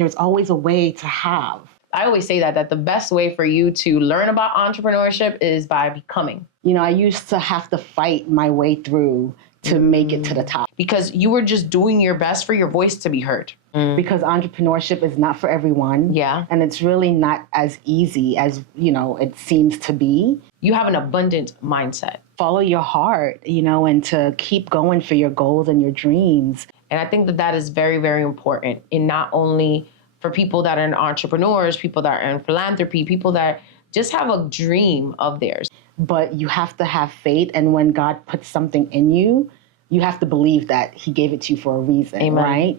there's always a way to have. I always say that the best way for you to learn about entrepreneurship is by becoming. I used to have to fight my way through to make it to the top. Because you were just doing your best for your voice to be heard. Because entrepreneurship is not for everyone. Yeah. And it's really not as easy as, it seems to be. You have an abundant mindset. Follow your heart, and to keep going for your goals and your dreams. And I think that is very, very important in not only for people that are entrepreneurs, people that are in philanthropy, people that just have a dream of theirs. But you have to have faith. And when God puts something in you, you have to believe that he gave it to you for a reason. Amen. Right?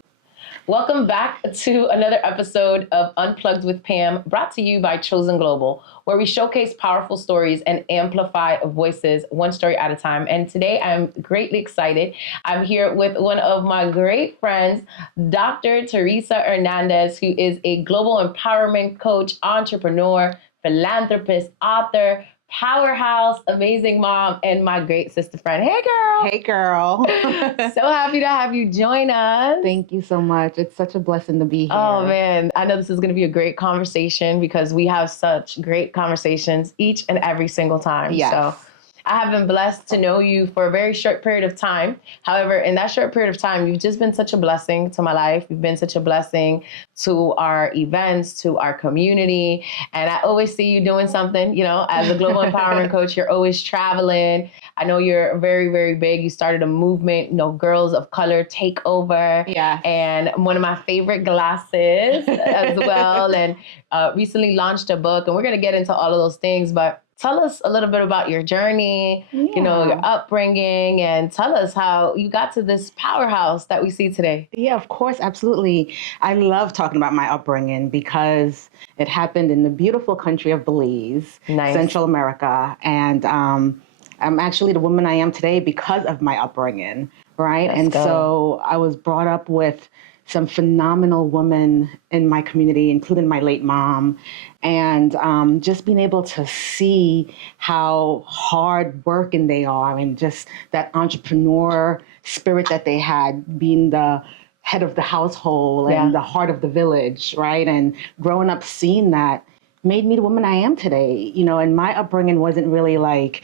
Welcome back to another episode of Unplugged with Pam, brought to you by Chosen Global, where we showcase powerful stories and amplify voices one story at a time. And today I'm greatly excited. I'm here with one of my great friends, Dr. Teresa Hernandez, who is a global empowerment coach, entrepreneur, philanthropist, author, powerhouse, amazing mom, and my great sister friend. Hey, girl. Hey, girl. So happy to have you join us. Thank you so much. It's such a blessing to be here. Oh, man. I know this is going to be a great conversation because we have such great conversations each and every single time. Yes. So I have been blessed to know you for a very short period of time. However, in that short period of time, you've just been such a blessing to my life. You've been such a blessing to our events, to our community. And I always see you doing something, as a global empowerment coach. You're always traveling. I know you're very, very big. You started a movement, Girls of Color Take Over. Yeah. And one of my favorite glasses as well. And recently launched a book. And we're going to get into all of those things. But tell us a little bit about your journey, your upbringing, and tell us how you got to this powerhouse that we see today. Yeah, of course. Absolutely. I love talking about my upbringing because it happened in the beautiful country of Belize, Central America. And I'm actually the woman I am today because of my upbringing, right? So I was brought up with some phenomenal women in my community, including my late mom. And just being able to see how hard working they are and just that entrepreneur spirit that they had, being the head of the household and the heart of the village, right? And growing up seeing that made me the woman I am today, and my upbringing wasn't really like,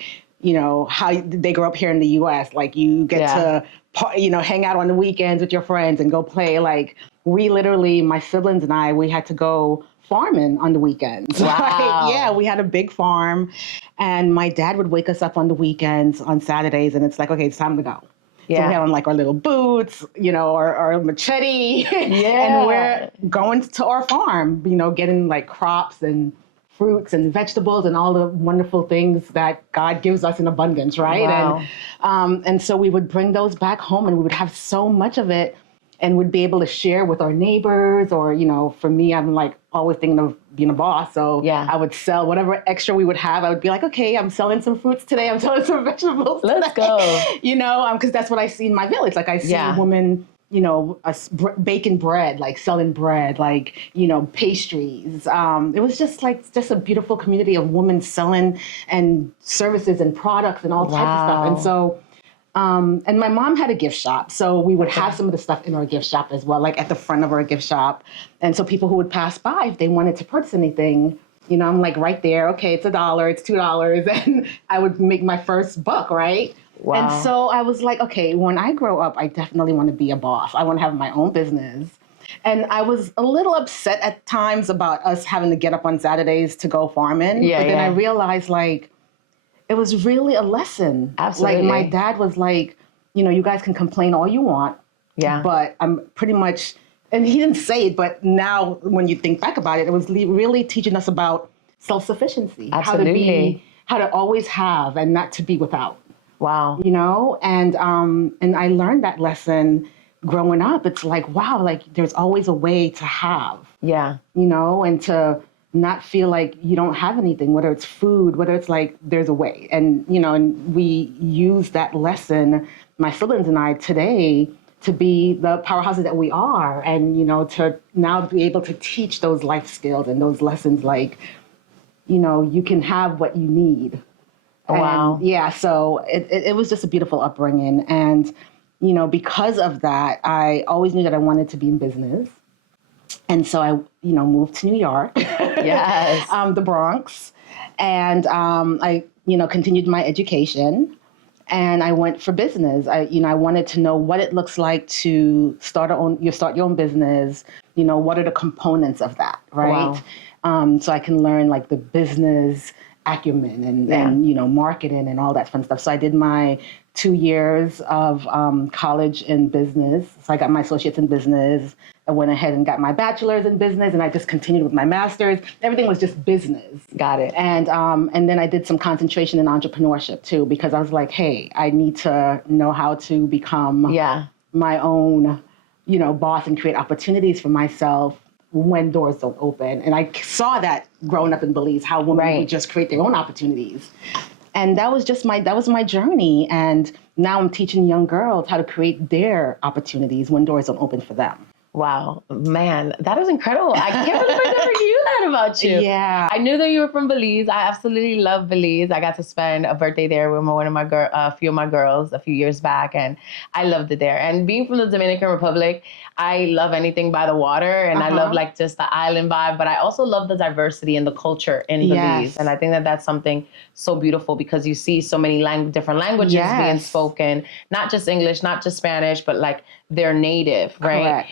how they grow up here in the U.S. Like you get to, hang out on the weekends with your friends and go play. Like we literally, my siblings and I, we had to go farming on the weekends. Wow. Right? Yeah, we had a big farm and my dad would wake us up on the weekends on Saturdays and it's like, okay, it's time to go. Yeah. So we had on like our little boots, our machete. And we're going to our farm, getting like crops and fruits and vegetables and all the wonderful things that God gives us in abundance, right? Wow. And so we would bring those back home and we would have so much of it and would be able to share with our neighbors or, for me, I'm like always thinking of being a boss. So I would sell whatever extra we would have. I would be like, okay, I'm selling some fruits today. I'm selling some vegetables today. Let's go. Because that's what I see in my village. Like I see a woman, baking bread, like selling bread, like, pastries. It was just a beautiful community of women selling and services and products and all types of stuff. And so, and my mom had a gift shop. So we would have some of the stuff in our gift shop as well, like at the front of our gift shop. And so people who would pass by, if they wanted to purchase anything, I'm like right there, okay, it's $1, it's $2. And I would make my first buck, right? Wow. And so I was like, okay, when I grow up, I definitely want to be a boss. I want to have my own business. And I was a little upset at times about us having to get up on Saturdays to go farming. But then I realized like, it was really a lesson. Absolutely. Like my dad was like, you guys can complain all you want. Yeah. But I'm pretty much, and he didn't say it, but now when you think back about it, it was really teaching us about self-sufficiency. Absolutely. How to always have and not to be without. Wow. And I learned that lesson growing up. It's like, wow, like there's always a way to have. Yeah. And to not feel like you don't have anything, whether it's food, whether it's like there's a way. And, and we use that lesson, my siblings and I today, to be the powerhouses that we are. And, to now be able to teach those life skills and those lessons like, you can have what you need. Wow. And yeah, so it was just a beautiful upbringing. And, because of that, I always knew that I wanted to be in business. And so I, moved to New York, Yes. the Bronx, and I, continued my education. And I went for business. I wanted to know what it looks like to start your own business. What are the components of that, right? Wow. So I can learn like the business acumen and marketing and all that fun stuff. So I did my 2 years of college in business. So I got my associates in business. I went ahead and got my bachelor's in business, and I just continued with my master's. Everything was just business. Got it. And then I did some concentration in entrepreneurship too, because I was like, hey, I need to know how to become my own, boss and create opportunities for myself when doors don't open. And I saw that growing up in Belize, how women would just create their own opportunities. And that was my journey. And now I'm teaching young girls how to create their opportunities when doors don't open for them. Wow, man, that is incredible. I can't believe I never knew that about you. Yeah. I knew that you were from Belize. I absolutely love Belize. I got to spend a birthday there with a few of my girls a few years back, and I loved it there. And being from the Dominican Republic, I love anything by the water, and I love like just the island vibe, but I also love the diversity and the culture in Belize. And I think that that's something so beautiful because you see so many different languages being spoken, not just English, not just Spanish, but like they're native, right?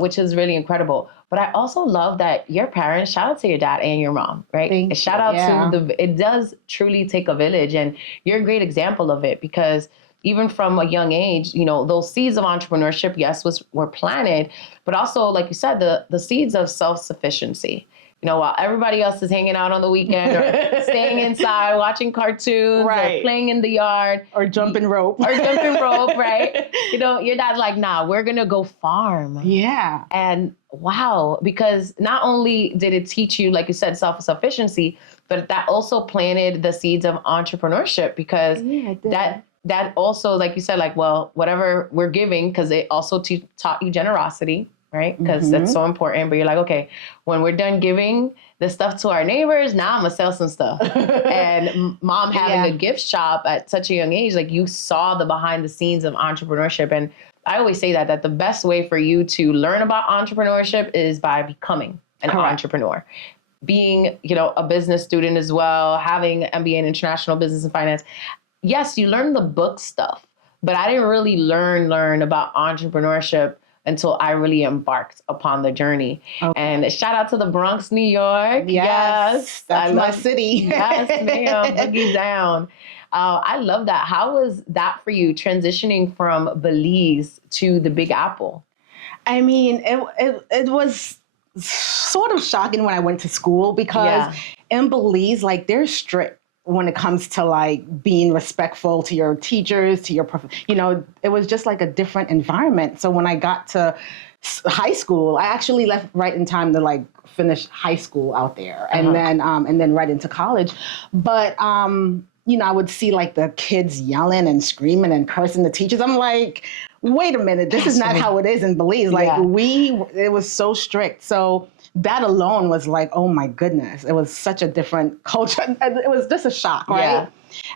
Which is really incredible. But I also love that your parents, shout out to your dad and your mom, right? Shout out to it does truly take a village, and you're a great example of it because even from a young age, those seeds of entrepreneurship, yes, were planted, but also, like you said, the seeds of self-sufficiency. While everybody else is hanging out on the weekend or staying inside, watching cartoons or playing in the yard. Or jumping rope. Right? Your dad's like, nah, we're going to go farm. Yeah. And wow, because not only did it teach you, like you said, self-sufficiency, but that also planted the seeds of entrepreneurship because that also, like you said, like, well, whatever we're giving, because it also taught you generosity. Right? Because that's so important. But you're like, okay, when we're done giving the stuff to our neighbors, now I'm going to sell some stuff. And mom having a gift shop at such a young age, like you saw the behind the scenes of entrepreneurship. And I always say that the best way for you to learn about entrepreneurship is by becoming an entrepreneur. Being, a business student as well, having an MBA in international business and finance. Yes, you learn the book stuff, but I didn't really learn about entrepreneurship until I really embarked upon the journey. Okay. And shout out to the Bronx, New York. Yes, that's my city. Yes, ma'am. Boogie down. I love that. How was that for you, transitioning from Belize to the Big Apple? I mean, it was sort of shocking when I went to school because in Belize, like, they're strict when it comes to like being respectful to your teachers, to your, it was just like a different environment. So when I got to high school, I actually left right in time to like finish high school out there and then right into college. But, I would see like the kids yelling and screaming and cursing the teachers. I'm like, wait a minute, this is not how it is in Belize. Like it was so strict. So that alone was like, oh my goodness, it was such a different culture. It was just a shock, right?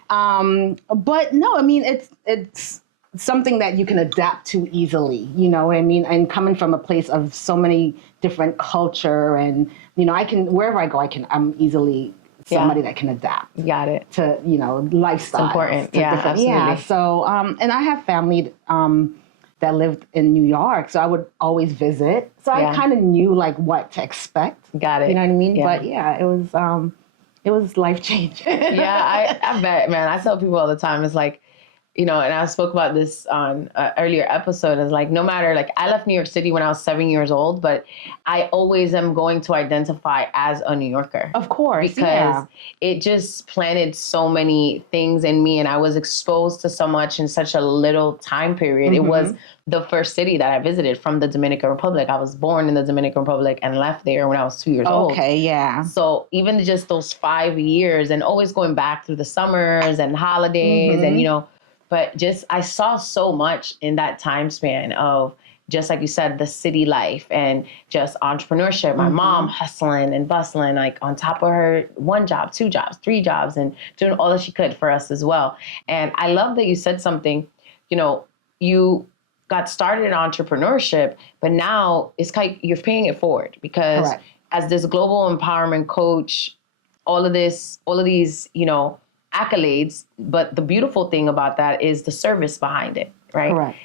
But no, I mean, it's something that you can adapt to easily, what I mean? And coming from a place of so many different culture and, wherever I go, I'm easily somebody that can adapt. Got it. To, lifestyle. It's important. Absolutely. Yeah. So, and I have family, that lived in New York. So I would always visit. So I kind of knew like what to expect. Got it. You know what I mean? Yeah. But it was life-changing. I bet, man. I tell people all the time, it's like, and I spoke about this on an earlier episode, is like, no matter, like, I left New York City when I was 7 years old, but I always am going to identify as a New Yorker. Of course. Because it just planted so many things in me, and I was exposed to so much in such a little time period. It was the first city that I visited from the Dominican Republic. I was born in the Dominican Republic and left there when I was 2 years old. Okay, yeah. So even just those 5 years and always going back through the summers and holidays and, but just, I saw so much in that time span of, just like you said, the city life and just entrepreneurship. My mom hustling and bustling, like on top of her 1 job, 2 jobs, 3 jobs, and doing all that she could for us as well. And I love that you said something, you got started in entrepreneurship, but now it's like you're paying it forward because Correct. as this global empowerment coach, all of these, accolades. But the beautiful thing about that is the service behind it, right? Correct.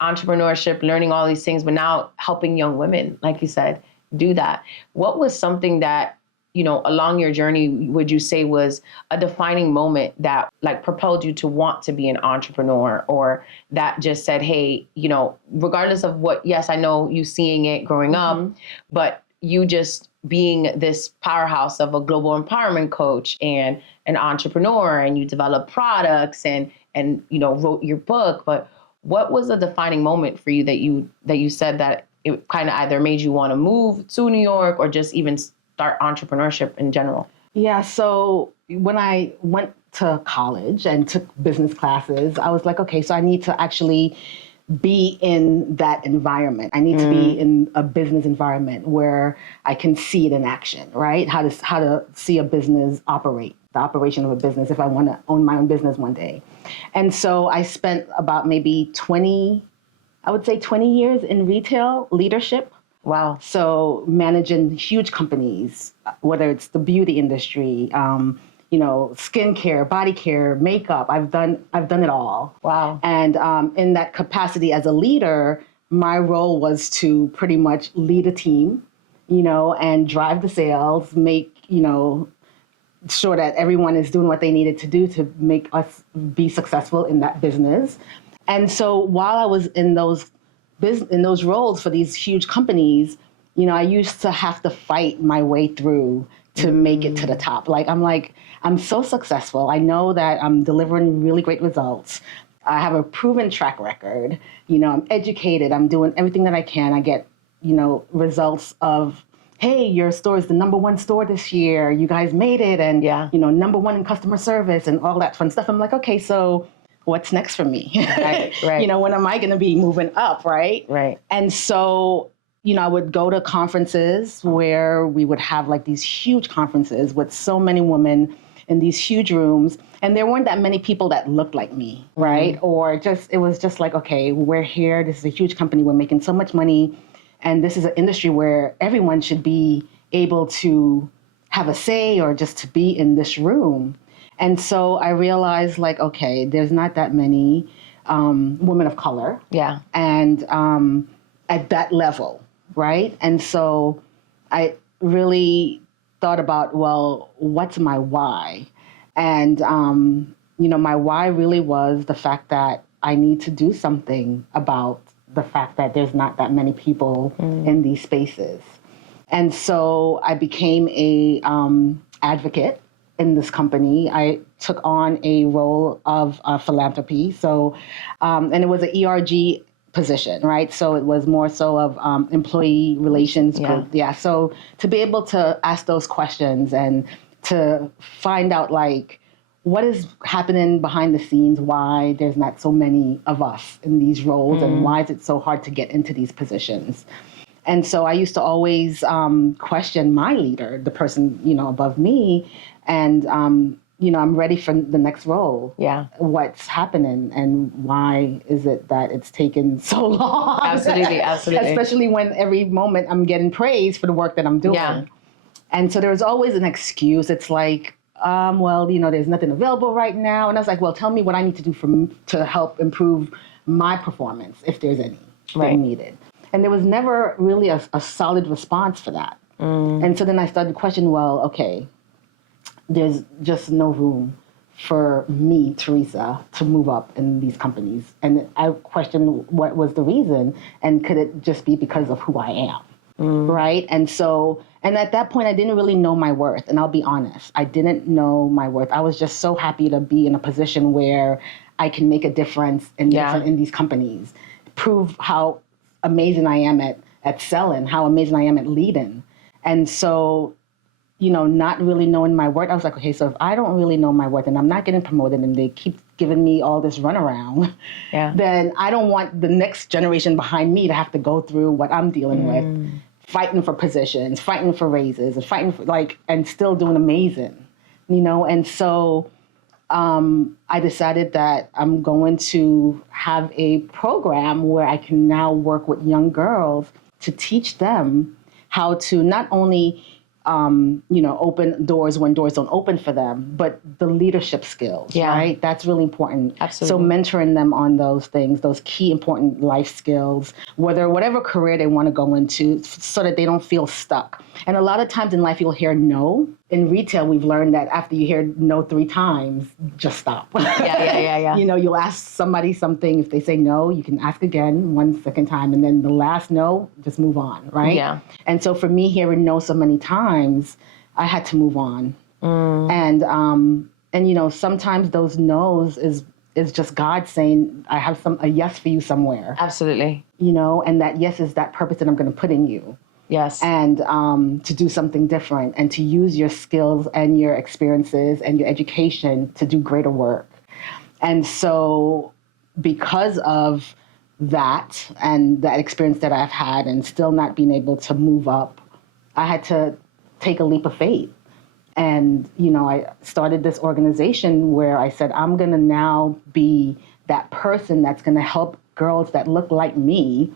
Entrepreneurship, learning all these things, but now helping young women, like you said, do that. What was something that, along your journey, would you say was a defining moment that like propelled you to want to be an entrepreneur, or that just said, hey, regardless of what, yes, I know you seeing it growing up, but you just being this powerhouse of a global empowerment coach and an entrepreneur, and you develop products and wrote your book. But what was a defining moment for you that you said that it kind of either made you want to move to New York or just even start entrepreneurship in general? Yeah, so when I went to college and took business classes, I was like, okay, so I need to actually be in that environment. I need to be in a business environment where I can see it in action, right? How to see a business operate, the operation of a business if I want to own my own business one day. And so I spent about maybe 20 years in retail leadership. Wow. So managing huge companies, whether it's the beauty industry, skincare, body care, makeup. I've done it all. Wow. And in that capacity as a leader, my role was to pretty much lead a team, and drive the sales, make, sure that everyone is doing what they needed to do to make us be successful in that business. And so while I was in those roles for these huge companies, I used to have to fight my way through to make it to the top. I'm so successful. I know that I'm delivering really great results. I have a proven track record. I'm educated. I'm doing everything that I can. I get, results of, hey, your store is the #1 store this year. You guys made it. And, #1 in customer service and all that fun stuff. I'm like, okay, so what's next for me? Right. When am I going to be moving up, right? Right. And so, I would go to conferences where we would have like these huge conferences with so many women in these huge rooms. And there weren't that many people that looked like me, right? Or it was just like, okay, we're here. This is a huge company. We're making so much money. And this is an industry where everyone should be able to have a say or just to be in this room. And so I realized, like, okay, there's not that many women of color. Yeah. And at that level, right? And so I really thought about, well, what's my why? And, my why really was the fact that I need to do something about the fact that there's not that many people in these spaces. And so I became a advocate in this company. I took on a role of philanthropy. So, and it was an ERG position, right? So it was more so of employee relations group. Yeah. So to be able to ask those questions and to find out like what is happening behind the scenes, why there's not so many of us in these roles, and why is it so hard to get into these positions. And so I used to always question my leader, the person, above me, and, I'm ready for the next role. Yeah. What's happening and why is it that it's taken so long? Absolutely. Especially when every moment I'm getting praise for the work that I'm doing. Yeah. And so there's always an excuse. It's like, there's nothing available right now. And I was like, well, tell me what I need to do to help improve my performance, if there's any needed. And there was never really a solid response for that. And so then I started questioning, well, okay, there's just no room for me, Teresa, to move up in these companies. And I questioned what was the reason, and could it just be because of who I am, right? And at that point, I didn't really know my worth, and I'll be honest, I didn't know my worth. I was just so happy to be in a position where I can make a difference in these companies, prove how amazing I am at selling, how amazing I am at leading. And so, not really knowing my worth, I was like, okay, so if I don't really know my worth and I'm not getting promoted and they keep giving me all this runaround, then I don't want the next generation behind me to have to go through what I'm dealing with, fighting for positions, fighting for raises, and fighting for and still doing amazing, And so I decided that I'm going to have a program where I can now work with young girls to teach them how to not only open doors when doors don't open for them, but the leadership skills, right? That's really important. Absolutely. So mentoring them on those things, those key important life skills, whatever career they want to go into, so that they don't feel stuck. And a lot of times in life, you'll hear no. In retail, we've learned that after you hear no 3 times, just stop. Yeah. You'll ask somebody something. If they say no, you can ask again one second time. And then the last no, just move on, right? Yeah. And so for me, hearing no so many times, I had to move on. And sometimes those no's is just God saying, I have a yes for you somewhere. Absolutely. And that yes is that purpose that I'm going to put in you. Yes. And to do something different and to use your skills and your experiences and your education to do greater work. And so because of that and that experience that I've had and still not being able to move up, I had to take a leap of faith. And, I started this organization where I said, I'm going to now be that person that's going to help girls that look like me.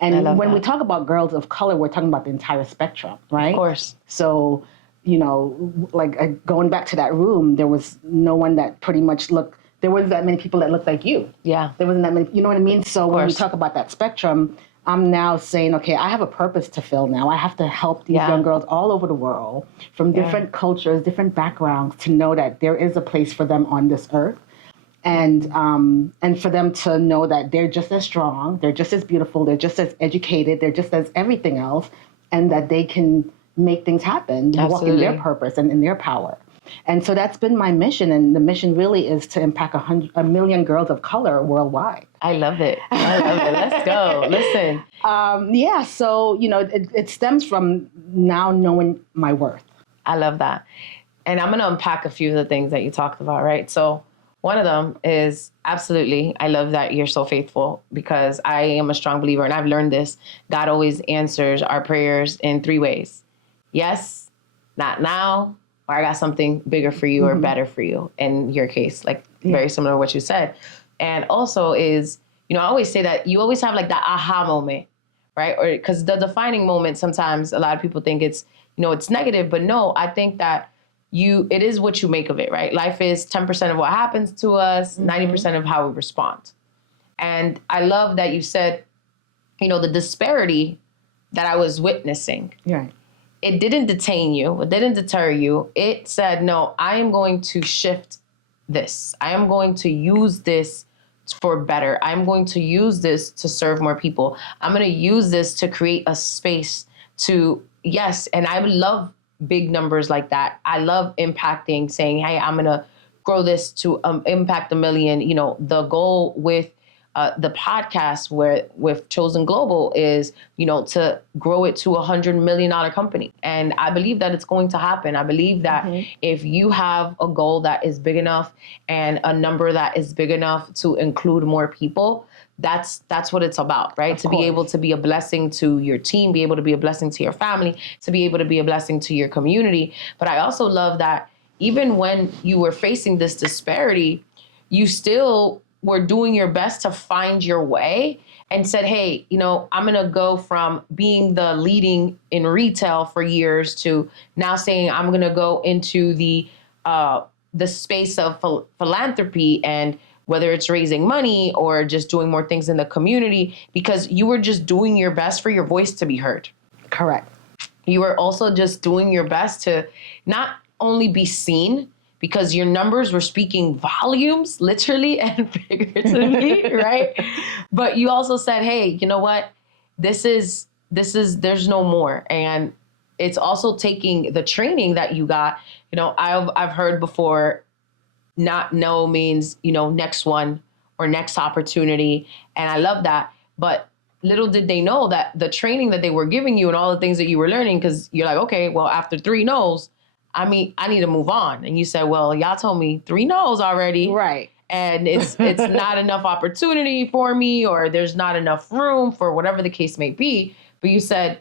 And when we talk about girls of color, we're talking about the entire spectrum, right? Of course. So, going back to that room, there was no one that pretty much there wasn't that many people that looked like you. Yeah. There wasn't that many, you know what I mean? So when we talk about that spectrum, I'm now saying, okay, I have a purpose to fill now. I have to help these young girls all over the world from different cultures, different backgrounds to know that there is a place for them on this earth. And for them to know that they're just as strong, they're just as beautiful, they're just as educated, they're just as everything else, and that they can make things happen, walk in their purpose and in their power. And so that's been my mission, and the mission really is to impact 1 million girls of color worldwide. I love it. Let's go. Listen. So, it stems from now knowing my worth. I love that. And I'm going to unpack a few of the things that you talked about, right? So one of them is absolutely, I love that you're so faithful, because I am a strong believer, and I've learned this. God always answers our prayers in 3 ways. Yes, not now, or I got something bigger for you or better for you. In your case, very similar to what you said. And also is, I always say that you always have that aha moment, right? Or because the defining moment, sometimes a lot of people think it's, it's negative, but no, I think that it is what you make of it, right? Life is 10% of what happens to us, 90% of how we respond. And I love that you said, the disparity that I was witnessing. Right. It didn't detain you. It didn't deter you. It said, no, I am going to shift this. I am going to use this for better. I'm going to use this to serve more people. I'm going to use this to create a space to, yes, and I love big numbers like that. I love impacting, saying, hey, I'm going to grow this to impact 1 million. The goal with the podcast with Chosen Global is, to grow it to $100 million company. And I believe that it's going to happen. I believe that if you have a goal that is big enough and a number that is big enough to include more people, that's what it's about, right? To be able to be a blessing to your team, be able to be a blessing to your family, to be able to be a blessing to your community. But I also love that even when you were facing this disparity, you still were doing your best to find your way and said, hey, I'm going to go from being the leading in retail for years to now saying I'm going to go into the space of philanthropy, and whether it's raising money or just doing more things in the community, because you were just doing your best for your voice to be heard. Correct. You were also just doing your best to not only be seen, because your numbers were speaking volumes, literally and figuratively, right? But you also said, hey, you know what? There's no more. And it's also taking the training that you got. I've heard before, not no means, next one or next opportunity. And I love that. But little did they know that the training that they were giving you and all the things that you were learning, because you're like, okay, well, after 3 no's, I need to move on. And you said, well, y'all told me 3 no's already. Right. And it's not enough opportunity for me, or there's not enough room for whatever the case may be. But you said,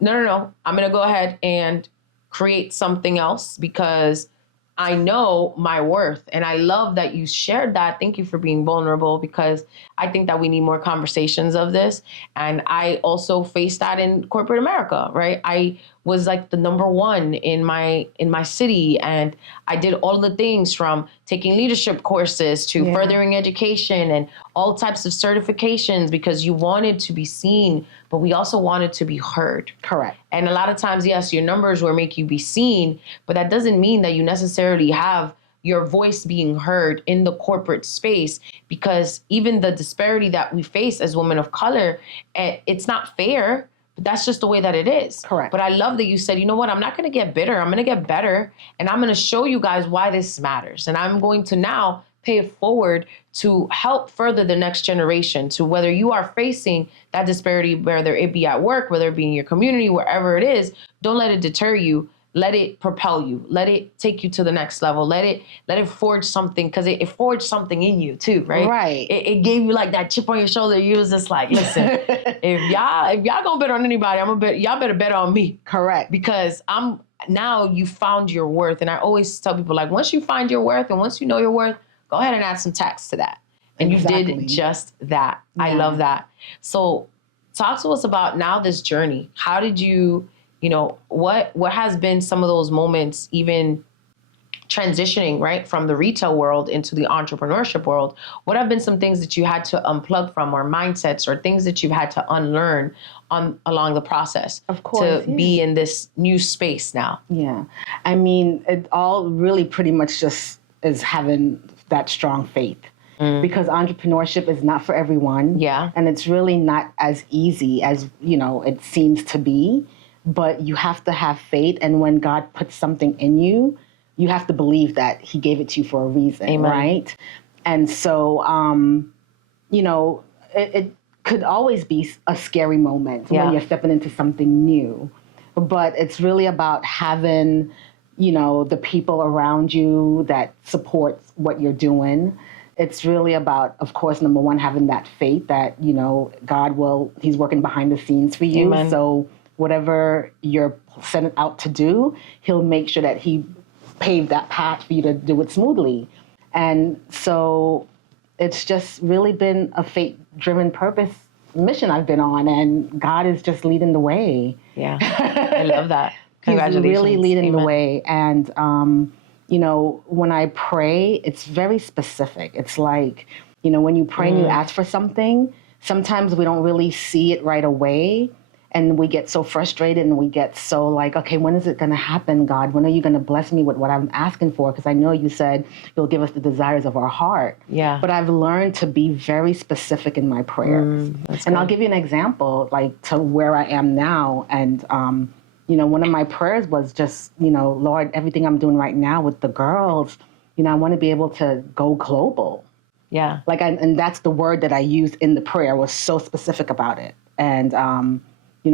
no, I'm going to go ahead and create something else, because I know my worth. And I love that you shared that. Thank you for being vulnerable, because I think that we need more conversations of this. And I also faced that in corporate America, right? I was like the number one in my city. And I did all the things from taking leadership courses to furthering education and all types of certifications, because you wanted to be seen, but we also wanted to be heard. Correct. And a lot of times, yes, your numbers will make you be seen, but that doesn't mean that you necessarily have your voice being heard in the corporate space, because even the disparity that we face as women of color, it's not fair, but that's just the way that it is. Correct. But I love that you said, you know what, I'm not going to get bitter. I'm going to get better. And I'm going to show you guys why this matters. And I'm going to now pay it forward to help further the next generation, to whether you are facing that disparity, whether it be at work, whether it be in your community, wherever it is, don't let it deter you. Let it propel you. Let it take you to the next level. Let it forge something, because it forged something in you too, right? Right. It gave you like that chip on your shoulder. You was just like, listen, if y'all gonna bet on anybody, y'all better bet on me. Correct. Because now you found your worth. And I always tell people, like, once you find your worth and once you know your worth, go ahead and add some tax to that. And exactly. You did just that. Yeah. I love that. So talk to us about now this journey. How did you what has been some of those moments, even transitioning, right, from the retail world into the entrepreneurship world? What have been some things that you had to unplug from, or mindsets, or things that you've had to unlearn along the process, of course, to be in this new space now? Yeah. I mean, it all really pretty much just is having that strong faith. Because entrepreneurship is not for everyone. Yeah. And it's really not as easy as, it seems to be. But you have to have faith. And when God puts something in you, you have to believe that he gave it to you for a reason. Amen. Right? And so, it could always be a scary moment when you're stepping into something new. But it's really about having, the people around you that support what you're doing. It's really about, of course, number one, having that faith that, he's working behind the scenes for you. Amen. So whatever you're sent out to do, he'll make sure that he paved that path for you to do it smoothly. And so it's just really been a faith-driven purpose mission I've been on, and God is just leading the way. Yeah, I love that. Congratulations. He's really leading Amen. the way. And, when I pray, it's very specific. It's like, when you pray and you ask for something, sometimes we don't really see it right away. And we get so frustrated and we get so like, okay, when is it going to happen, God? When are you going to bless me with what I'm asking for? Because I know you said you'll give us the desires of our heart. Yeah. But I've learned to be very specific in my prayers. And I'll give you an example, like to where I am now. And, one of my prayers was just, Lord, everything I'm doing right now with the girls, I want to be able to go global. Yeah. And that's the word that I used in the prayer. I was so specific about it. And,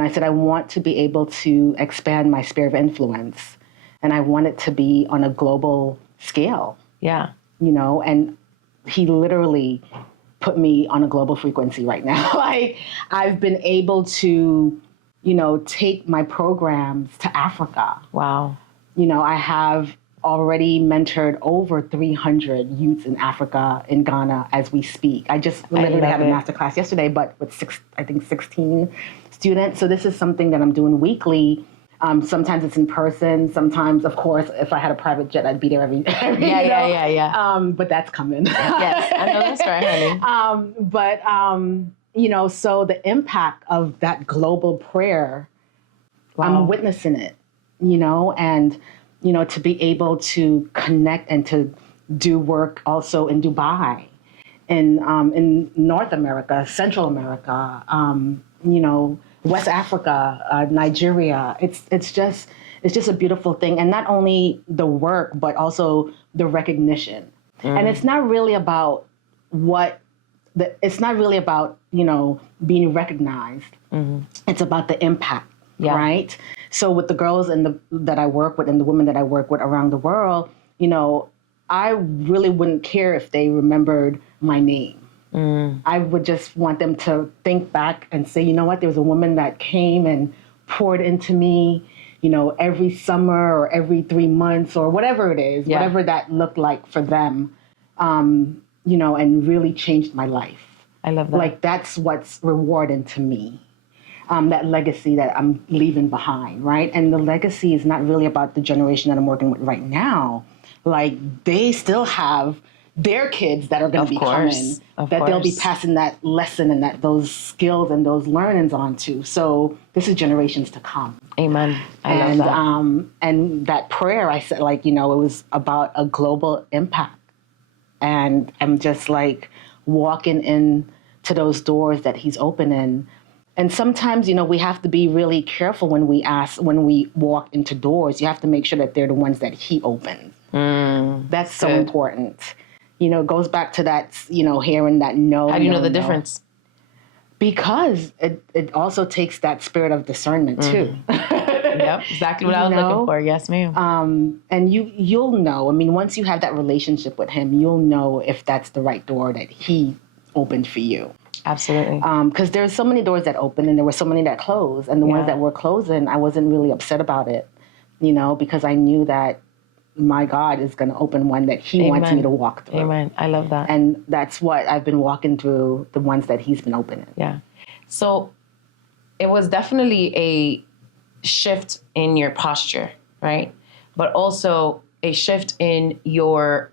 I said, I want to be able to expand my sphere of influence, and I want it to be on a global scale. Yeah. And he literally put me on a global frequency right now. I've been able to, take my programs to Africa. Wow. I have already mentored over 300 youths in Africa, in Ghana, as we speak. I just literally had a masterclass yesterday, but with 16 students. So this is something that I'm doing weekly. Sometimes it's in person. Sometimes, of course, if I had a private jet, I'd be there every yeah. But that's coming. Yes, I know that's right, honey. So the impact of that global prayer, I'm witnessing it, and to be able to connect and to do work also in Dubai, in North America, Central America, West Africa, Nigeria. It's just a beautiful thing. And not only the work, but also the recognition. And it's not really about being recognized. It's about the impact, right? So with the girls that I work with and the women that I work with around the world, I really wouldn't care if they remembered my name. I would just want them to think back and say, you know what, there was a woman that came and poured into me. every summer or every 3 months or whatever it is, whatever that looked like for them, and really changed my life. I love that. Like, that's what's rewarding to me. That legacy that I'm leaving behind, right? And the legacy is not really about the generation that I'm working with right now. Like, they still have their kids that are going to be coming, that they'll be passing that lesson and those skills and those learnings on to. So this is generations to come. Amen. I love that. And that prayer, I said, it was about a global impact. And I'm just like walking in to those doors that he's opening. And sometimes, we have to be really careful when we walk into doors. You have to make sure that they're the ones that he opens. That's so important. It goes back to that, hearing that no. How do you know the difference? Because it also takes that spirit of discernment too. Yep, exactly what I was looking for. Yes, ma'am. And you'll know. I mean, once you have that relationship with him, you'll know if that's the right door that he opened for you. Absolutely. Because there's so many doors that open and there were so many that closed. And the ones that were closing, I wasn't really upset about it, because I knew that my God is going to open one that he wants me to walk through. Amen. I love that. And that's what I've been walking through, the ones that he's been opening. Yeah. So it was definitely a shift in your posture, right? But also a shift in your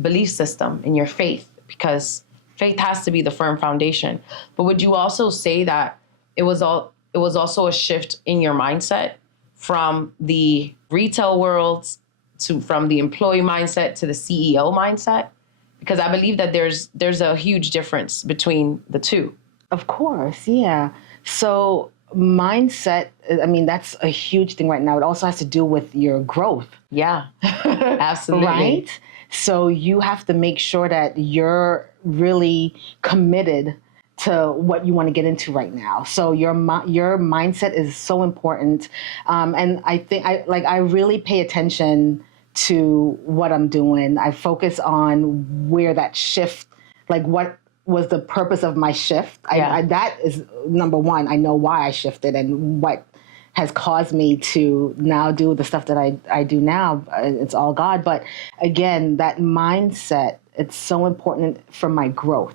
belief system, in your faith, because faith has to be the firm foundation. But would you also say that it was also a shift in your mindset from the retail world from the employee mindset to the CEO mindset? Because I believe that there's a huge difference between the two. Of course, yeah. So mindset, I mean, that's a huge thing right now. It also has to do with your growth. Yeah, absolutely. Right? So you have to make sure that you're really committed to what you want to get into right now. So your mindset is so important. And I think I really pay attention to what I'm doing. I focus on where that shift, like what was the purpose of my shift. That is number one. I know why I shifted and what has caused me to now do the stuff that I do now. It's all God. But again, that mindset, it's so important for my growth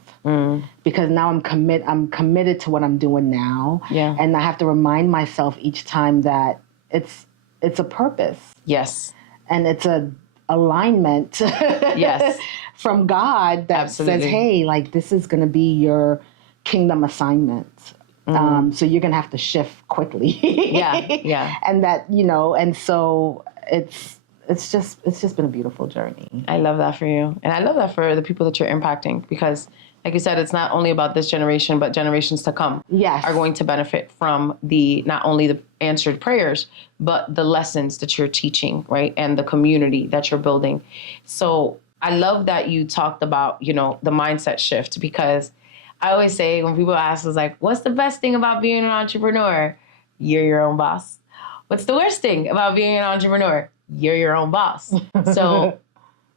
because now I'm committed to what I'm doing now. Yeah. And I have to remind myself each time that it's a purpose. Yes. And it's a alignment yes. from God that Absolutely. says, hey, like this is going to be your kingdom assignment. So you're going to have to shift quickly. Yeah. And that, and so it's just been a beautiful journey. I love that for you. And I love that for the people that you're impacting because like you said, it's not only about this generation, but generations to come are going to benefit from not only the answered prayers, but the lessons that you're teaching, right? And the community that you're building. So I love that you talked about, the mindset shift, because I always say when people ask us like, what's the best thing about being an entrepreneur? You're your own boss. What's the worst thing about being an entrepreneur? You're your own boss. So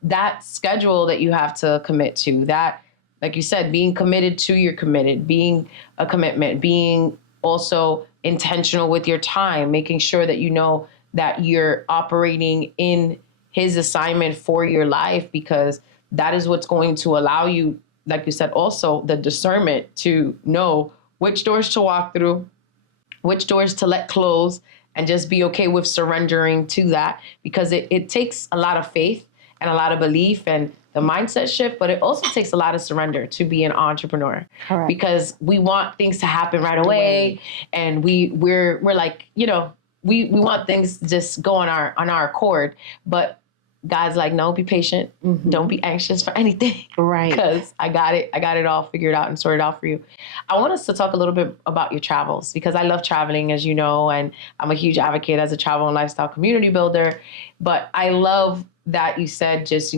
that schedule that you have to commit to, that, like you said, being committed to your committed, being a commitment, being also intentional with your time, making sure that you know that you're operating in his assignment for your life, because that is what's going to allow you, like you said, also the discernment to know which doors to walk through, which doors to let close, and just be okay with surrendering to that, because it takes a lot of faith and a lot of belief and the mindset shift, but it also takes a lot of surrender to be an entrepreneur. Correct. Because we want things to happen right away, and we're like, we want things to just go on our accord, but God's like, no, be patient. Mm-hmm. Don't be anxious for anything. Right. Because I got it all figured out and sorted out for you. I want us to talk a little bit about your travels, because I love traveling, as you know, and I'm a huge advocate as a travel and lifestyle community builder. But I love that you said just,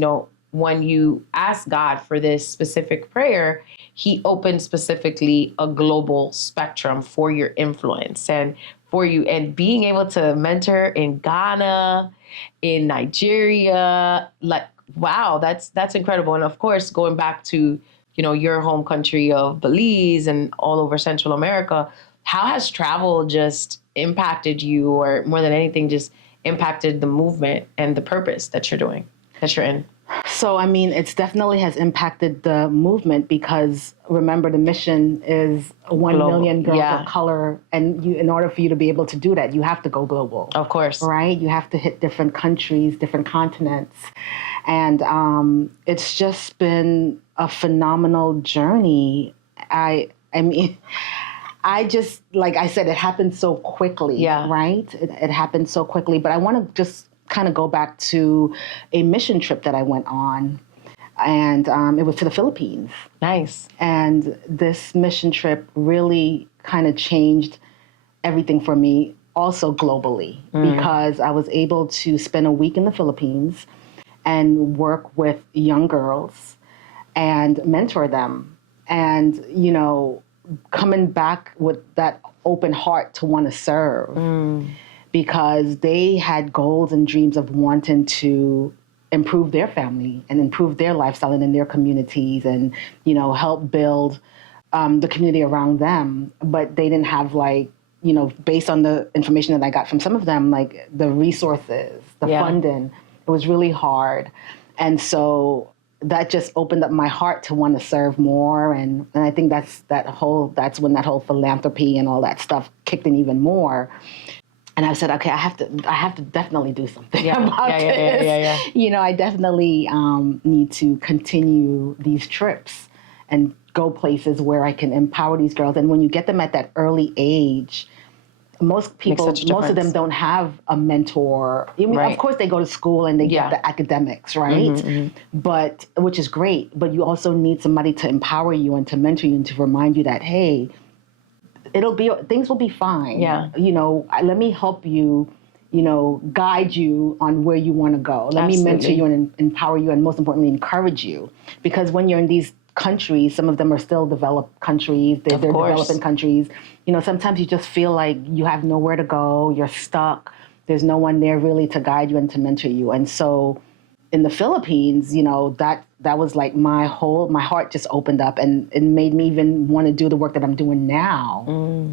when you ask God for this specific prayer, he opened specifically a global spectrum for your influence and for you, and being able to mentor in Ghana, in Nigeria, like, wow, that's incredible. And of course, going back to, your home country of Belize and all over Central America, How has travel just impacted you, or more than anything, just impacted the movement and the purpose that you're in? So, I mean, it's definitely has impacted the movement because remember, the mission is 1 million girls of color. And in order for you to be able to do that, you have to go global. Of course. Right? You have to hit different countries, different continents. And it's just been a phenomenal journey. I mean, I just, like I said, it happened so quickly, right? It happened so quickly. But I want to just kind of go back to a mission trip that I went on. And it was to the Philippines. Nice. And this mission trip really kind of changed everything for me, also globally, because I was able to spend a week in the Philippines and work with young girls and mentor them. And, you know, coming back with that open heart to want to serve because they had goals and dreams of wanting to improve their family and improve their lifestyle and in their communities and, you know, help build the community around them. But they didn't have, like, you know, based on the information that I got from some of them, like the resources, the funding, it was really hard. And so that just opened up my heart to want to serve more. And I think that's when that whole philanthropy and all that stuff kicked in even more. And I said, okay, I have to definitely do something about this. You know, I definitely need to continue these trips and go places where I can empower these girls. And when you get them at that early age, most of them don't have a mentor. I mean, of course, they go to school and they get the academics, right? But which is great. But you also need somebody to empower you and to mentor you and to remind you that, hey, things will be fine. You know, let me help you, you know, guide you on where you want to go. Let me mentor you and empower you and most importantly, encourage you. Because when you're in these countries, some of them are still developed countries, they're developing countries. You know, sometimes you just feel like you have nowhere to go, you're stuck. There's no one there really to guide you and to mentor you. And so in the Philippines, you know, that was like my heart just opened up and it made me even want to do the work that I'm doing now,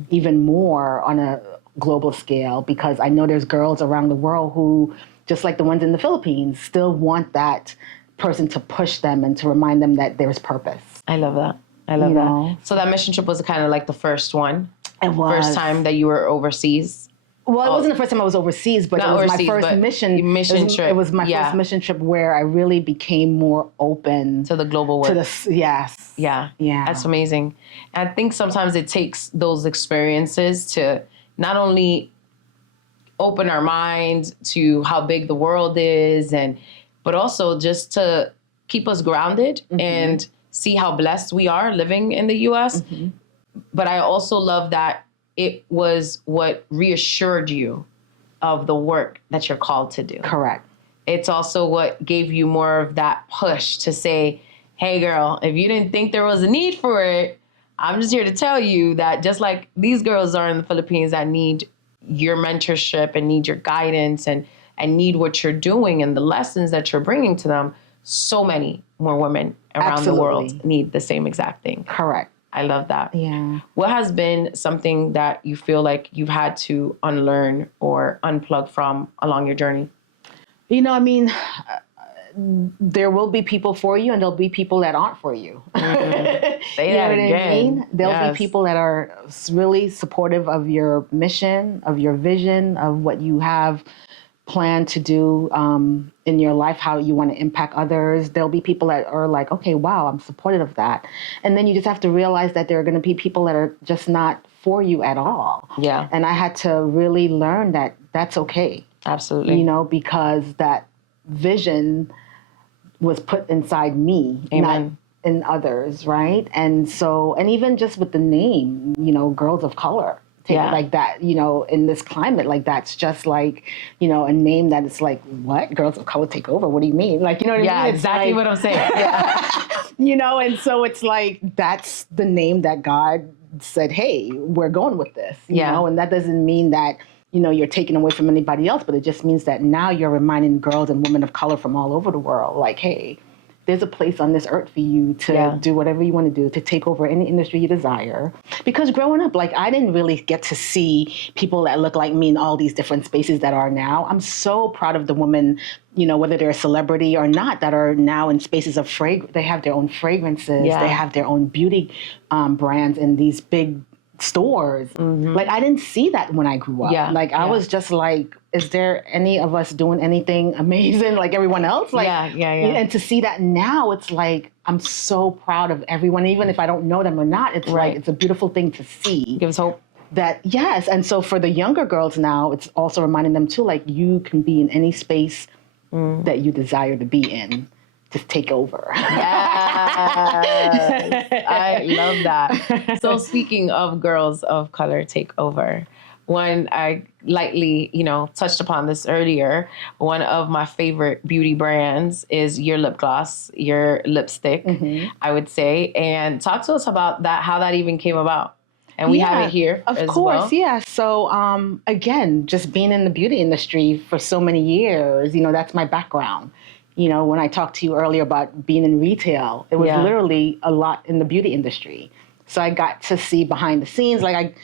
even more on a global scale, because I know there's girls around the world who, just like the ones in the Philippines, still want that person to push them and to remind them that there's purpose. I love that. I love that. So that mission trip was kind of like the first one? It was. First time that you were overseas? Well, it wasn't the first time I was overseas, but it was my first mission trip. It was my first mission trip where I really became more open to the global world. Yes. Yeah. That's amazing. And I think sometimes it takes those experiences to not only open our minds to how big the world is, but also just to keep us grounded and see how blessed we are living in the U.S. But I also love that it was what reassured you of the work that you're called to do. Correct. It's also what gave you more of that push to say, hey, girl, if you didn't think there was a need for it, I'm just here to tell you that just like these girls are in the Philippines that need your mentorship and need your guidance and need what you're doing and the lessons that you're bringing to them, so many more women around the world need the same exact thing. Correct. I love that. Yeah. What has been something that you feel like you've had to unlearn or unplug from along your journey? You know, I mean, there will be people for you and there'll be people that aren't for you. Say you that know what I mean? There'll be people that are really supportive of your mission, of your vision, of what you have planned to do in your life, how you want to impact others. There'll be people that are like, okay, wow, I'm supportive of that. And then you just have to realize that there are going to be people that are just not for you at all. Yeah. And I had to really learn that that's okay. Absolutely. You know, because that vision was put inside me, not in others, right? And so, and even just with the name, you know, Girls of Color. Like that, you know, in this climate, like that's just like, you know, a name that it's like, what? Girls of Color take over? What do you mean? Like, you know what I mean? Yeah, exactly what I'm saying. Yeah. You know, and so it's like, that's the name that God said, hey, we're going with this, you know, and that doesn't mean that, you know, you're taking away from anybody else, but it just means that now you're reminding girls and women of color from all over the world, like, hey, there's a place on this earth for you to do whatever you want to do, to take over any industry you desire. Because growing up, like, I didn't really get to see people that look like me in all these different spaces that are now. I'm so proud of the women, you know, whether they're a celebrity or not, that are now in spaces of they have their own fragrances, they have their own beauty brands in these big stores. Like, I didn't see that when I grew up. I was just like, is there any of us doing anything amazing like everyone else? Like, and to see that now, it's like, I'm so proud of everyone, even if I don't know them or not. It's like, it's a beautiful thing to see. Gives hope. That, yes. And so for the younger girls now, it's also reminding them too, like, you can be in any space that you desire to be in. Just take over. Yes. I love that. So speaking of girls of color take over, when I lightly, you know, touched upon this earlier, one of my favorite beauty brands is your lip gloss, your lipstick, I would say. And talk to us about that, how that even came about. And we have it here of as course, well. So again, just being in the beauty industry for so many years, you know, that's my background. You know, when I talked to you earlier about being in retail, it was literally a lot in the beauty industry. So I got to see behind the scenes, like,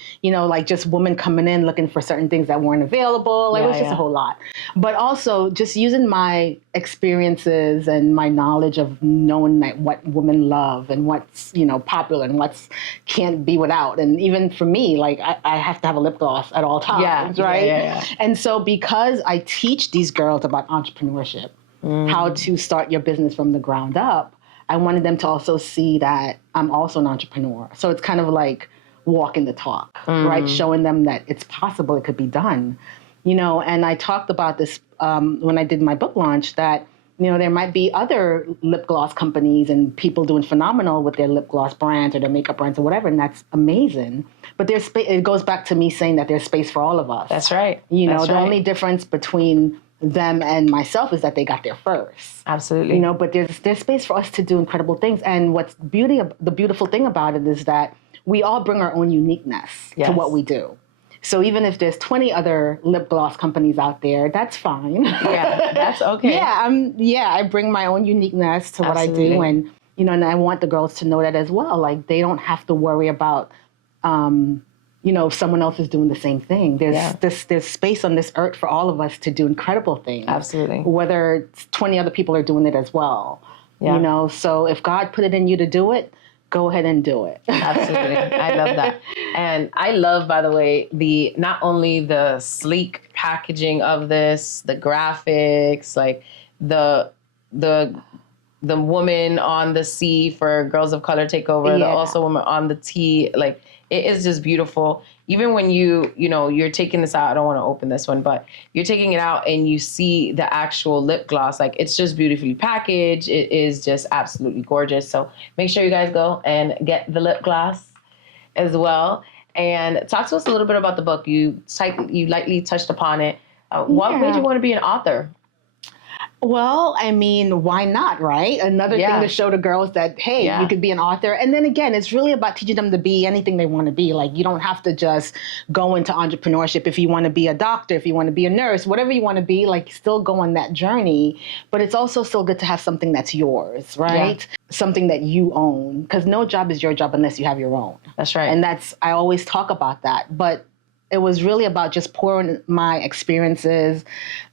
just women coming in looking for certain things that weren't available. It was just a whole lot. But also just using my experiences and my knowledge of knowing that what women love and what's, you know, popular and what's can't be without. And even for me, like, I have to have a lip gloss at all times, right? Yeah. And so because I teach these girls about entrepreneurship, how to start your business from the ground up, I wanted them to also see that I'm also an entrepreneur. So it's kind of like walking the talk, right? Showing them that it's possible, it could be done. You know, and I talked about this when I did my book launch, that, you know, there might be other lip gloss companies and people doing phenomenal with their lip gloss brands or their makeup brands or whatever, and that's amazing. But there's it goes back to me saying that there's space for all of us. That's right. You know, the only difference between them and myself is that they got there first. Absolutely. You know, but there's space for us to do incredible things. And the beautiful thing about it is that we all bring our own uniqueness to what we do. So even if there's 20 other lip gloss companies out there, that's fine. Yeah, that's okay. I bring my own uniqueness to what I do. And, you know, and I want the girls to know that as well. Like, they don't have to worry about, you know, if someone else is doing the same thing. There's space on this earth for all of us to do incredible things. Absolutely. Whether 20 other people are doing it as well. Yeah. You know, so if God put it in you to do it, go ahead and do it. Absolutely. I love that. And I love, by the way, not only the sleek packaging of this, the graphics, like the woman on the C for Girls of Color Takeover, the also woman on the T, like, it is just beautiful. Even when you're taking this out, I don't want to open this one, but you're taking it out and you see the actual lip gloss, like, it's just beautifully packaged. It is just absolutely gorgeous. So make sure you guys go and get the lip gloss as well. And talk to us a little bit about the book. You lightly touched upon it. What made you want to be an author? Well, I mean, why not, right? Another thing to show the girls that, hey, you could be an author. And then again, it's really about teaching them to be anything they want to be. Like, you don't have to just go into entrepreneurship. If you want to be a doctor, if you want to be a nurse, whatever you want to be, like, still go on that journey. But it's also still good to have something that's yours, right? Yeah. Something that you own. Because no job is your job unless you have your own. That's right. And I always talk about that. But it was really about just pouring my experiences,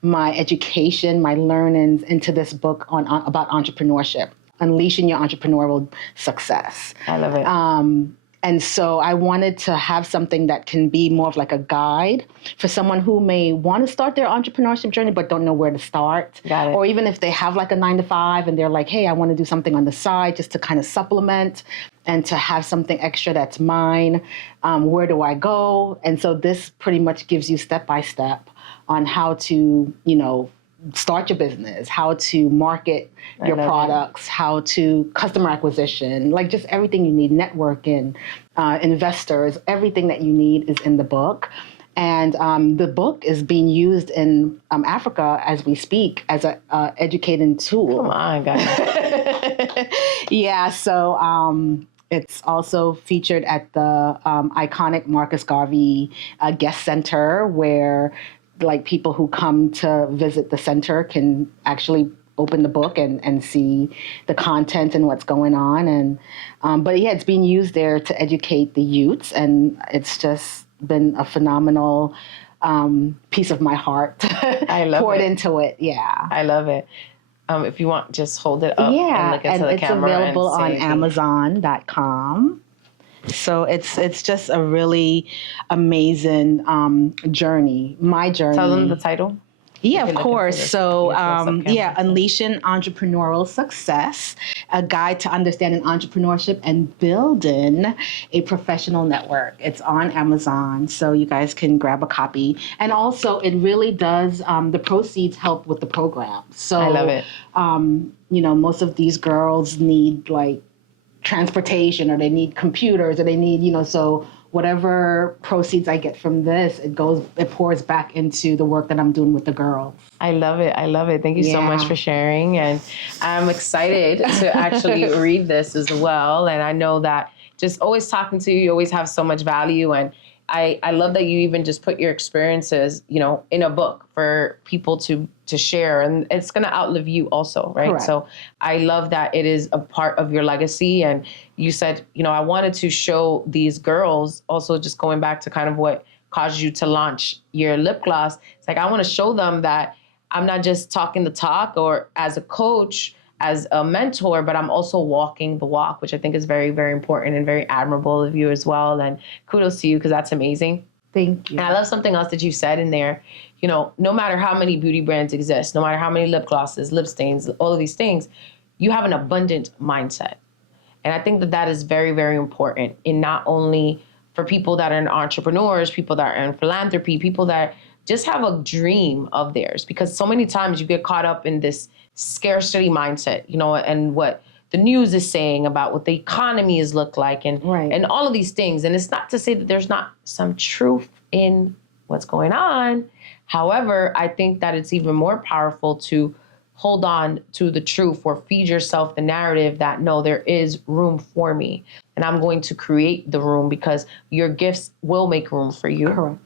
my education, my learnings into this book about entrepreneurship, unleashing your entrepreneurial success. I love it. And so I wanted to have something that can be more of like a guide for someone who may want to start their entrepreneurship journey but don't know where to start. Got it. Or even if they have like a 9-to-5 and they're like, hey, I want to do something on the side just to kind of supplement and to have something extra that's mine. Where do I go? And so this pretty much gives you step-by-step on how to, you know, start your business, how to market your products, how to customer acquisition, like just everything you need, networking, investors, everything that you need is in the book. And the book is being used in Africa as we speak as an educating tool. Come on, guys. Yeah, so it's also featured at the iconic Marcus Garvey Guest Center, where like people who come to visit the center can actually open the book and see the content and what's going on. And but yeah, it's being used there to educate the youths, and it's just been a phenomenal piece of my heart. I love poured it. into it. Yeah, I love it. If you want, just hold it up yeah, and look into the camera. It's available on anything. Amazon.com. So it's just a really amazing journey. My journey. Tell them the title. Yeah, of course. So, yeah, Unleashing Entrepreneurial Success, a guide to understanding entrepreneurship and building a professional network. It's on Amazon, so you guys can grab a copy. And also, it really does, the proceeds help with the program. So, I love it. Most of these girls need like transportation, or they need computers, or they need, so whatever proceeds I get from this, it pours back into the work that I'm doing with the girls. I love it. I love it. Thank you so much for sharing. And I'm excited to actually read this as well. And I know that just always talking to you always have so much value. And I love that you even just put your experiences, in a book for people to share, and it's going to outlive you also, right? Correct. So I love that it is a part of your legacy. And you said, I wanted to show these girls, also just going back to kind of what caused you to launch your lip gloss. It's like, I want to show them that I'm not just talking the talk or as a coach, as a mentor, but I'm also walking the walk, which I think is very, very important and very admirable of you as well. And kudos to you, because that's amazing. Thank you. And I love something else that you said in there. No matter how many beauty brands exist, no matter how many lip glosses, lip stains, all of these things, you have an abundant mindset. And I think that is very, very important in not only for people that are entrepreneurs, people that are in philanthropy, people that just have a dream of theirs. Because so many times you get caught up in this scarcity mindset, and what the news is saying about what the economy is look like and all of these things. And it's not to say that there's not some truth in what's going on. However, I think that it's even more powerful to hold on to the truth, or feed yourself the narrative that, no, there is room for me. And I'm going to create the room, because your gifts will make room for you. Correct.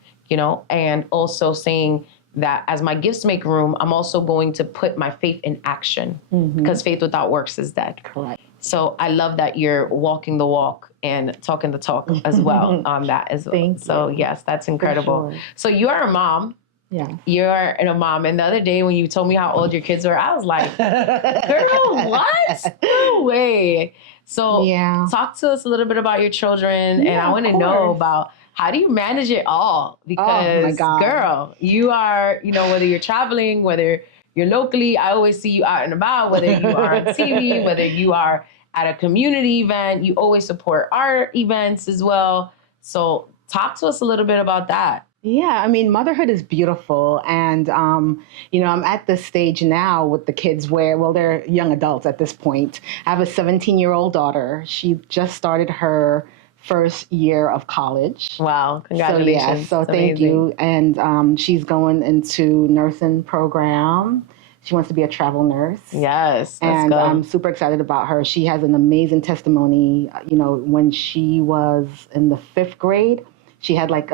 And also saying that as my gifts make room, I'm also going to put my faith in action, because faith without works is dead. Correct. So I love that you're walking the walk and talking the talk as well on that as well. Thank you. So yes, that's incredible. Sure. So you are a mom. Yeah. You're a mom. And the other day when you told me how old your kids were, I was like, girl, what? No way. So talk to us a little bit about your children. And I want to know about, how do you manage it all? Because, oh my God, girl, you are, whether you're traveling, whether you're locally, I always see you out and about, whether you are on TV, whether you are at a community event, you always support our events as well. So talk to us a little bit about that. Yeah, I mean, motherhood is beautiful. And, I'm at this stage now with the kids where, they're young adults at this point. I have a 17-year-old daughter. She just started her first year of college. Wow, congratulations. So thank you. And she's going into nursing program. She wants to be a travel nurse. Yes, and I'm super excited about her. She has an amazing testimony. When she was in the 5th grade, she had like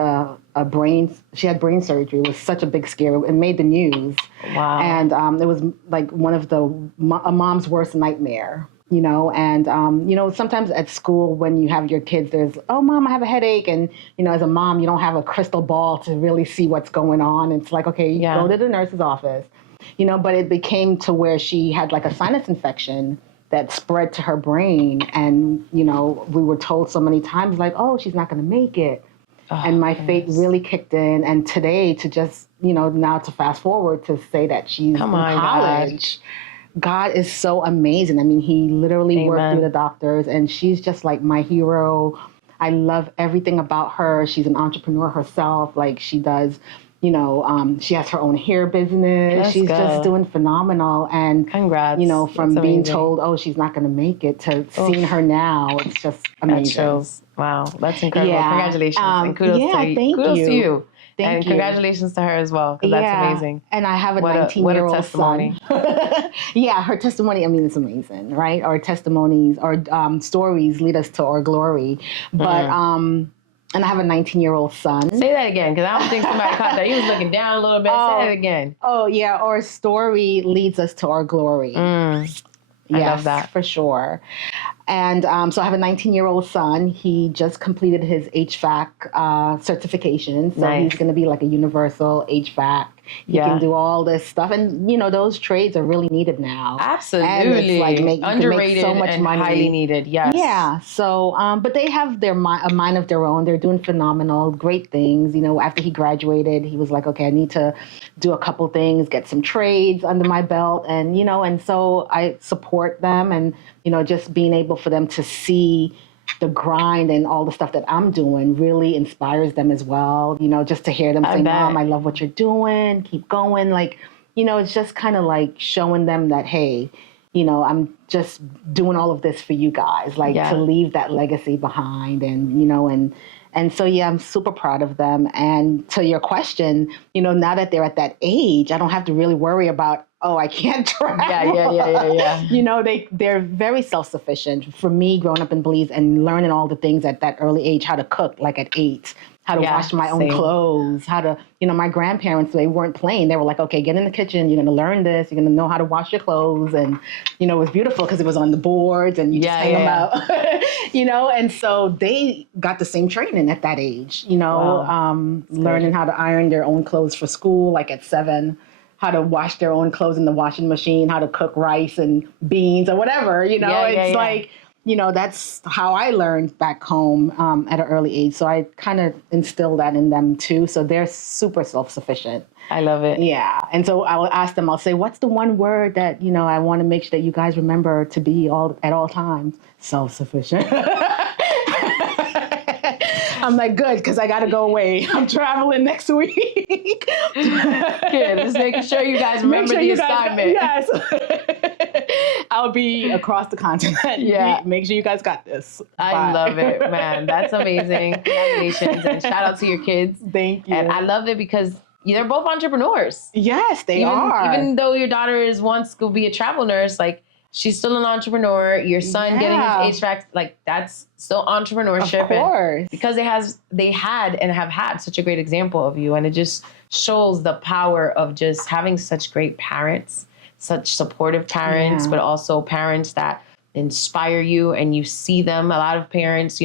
brain surgery. It was such a big scare. It made the news. Wow. And it was like one of a mom's worst nightmare. And sometimes at school when you have your kids, there's, oh, Mom, I have a headache. And, as a mom, you don't have a crystal ball to really see what's going on. It's like, okay, go to the nurse's office, but it became to where she had like a sinus infection that spread to her brain. And, we were told so many times like, oh, she's not going to make it. And my faith really kicked in. And today to just, now to fast forward to say that she's in college. God is so amazing. I mean, he literally worked through the doctors, and she's just like my hero. I love everything about her. She's an entrepreneur herself. Like she does, she has her own hair business. She's just doing phenomenal. And, congrats. From being told, oh, she's not going to make it, to seeing her now, it's just amazing. That shows. Wow, that's incredible. Yeah. Congratulations. And kudos to you. Kudos to you. Thank you. Congratulations to her as well, because that's amazing. And I have a 19-year-old testimony. son. Yeah, her testimony, I mean, it's amazing, right? Our testimonies, our stories lead us to our glory. But And I have a 19-year-old son. Say that again, because I don't think somebody caught that. He was looking down a little bit. Say it again. Oh, yeah. Our story leads us to our glory. I love that. For sure. And so I have a 19-year-old son. He just completed his HVAC certification. So he's going to be like a universal HVAC. He can do all this stuff. And, those trades are really needed now. Absolutely. And it's like underrated so much and money. highly needed. Yes. Yeah. So, but they have a mind of their own. They're doing phenomenal, great things. After he graduated, he was like, okay, I need to do a couple things, get some trades under my belt. And, and so I support them and, just being able for them to see the grind and all the stuff that I'm doing really inspires them as well. Just to hear them say, Mom, I love what you're doing. Keep going. Like, it's just kind of like showing them that, hey, I'm just doing all of this for you guys, like to leave that legacy behind and so, yeah, I'm super proud of them. And to your question, now that they're at that age, I don't have to really worry about, I can't travel. Yeah. They're very self-sufficient. For me, growing up in Belize and learning all the things at that early age, how to cook, like at 8, how to wash my own clothes, how to, my grandparents, they weren't playing. They were like, okay, get in the kitchen. You're going to learn this. You're going to know how to wash your clothes. And, it was beautiful because it was on the boards and you just hang them out, and so they got the same training at that age, learning how to iron their own clothes for school, like at 7, how to wash their own clothes in the washing machine, how to cook rice and beans or whatever, like, that's how I learned back home at an early age. So I kind of instill that in them too. So they're super self-sufficient. I love it. Yeah. And so I will ask them, I'll say, what's the one word that, I want to make sure that you guys remember to be at all times? Self-sufficient. I'm like, good, because I got to go away. I'm traveling next week. Good. Just making sure you guys remember the assignment. Yes. I'll be across the continent. Yeah. Make sure you guys got this. I love it, man. That's amazing. Congratulations. And shout out to your kids. Thank you. And I love it because they're both entrepreneurs. Yes, they are. Even though your daughter wants to be a travel nurse, like, she's still an entrepreneur. Your son getting his HVAC, like, that's still entrepreneurship. Of course. And because they had and have had such a great example of you. And it just shows the power of just having such great parents, such supportive parents, but also parents that inspire you and you see them. A lot of parents,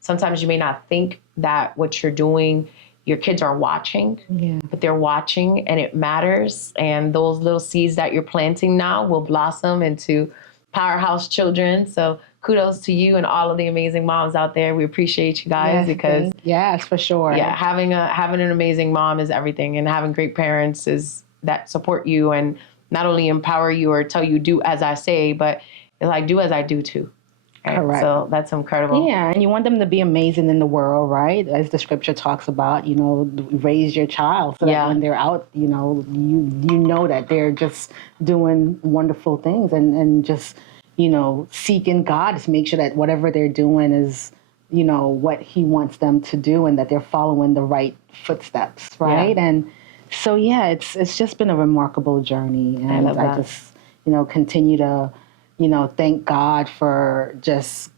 sometimes you may not think that what you're doing, your kids are watching, but they're watching and it matters. And those little seeds that you're planting now will blossom into powerhouse children. So kudos to you and all of the amazing moms out there. We appreciate you guys because yes, for sure. Yeah, having an amazing mom is everything, and having great parents is that support you and not only empower you or tell you do as I say, but like do as I do too. Right? Correct. So that's incredible. Yeah, and you want them to be amazing in the world, right? As the scripture talks about, raise your child so that when they're out, you know that they're just doing wonderful things and just, seeking God to make sure that whatever they're doing is, what He wants them to do and that they're following the right footsteps, right? Yeah. And so, it's just been a remarkable journey, and I just, continue to, thank God for just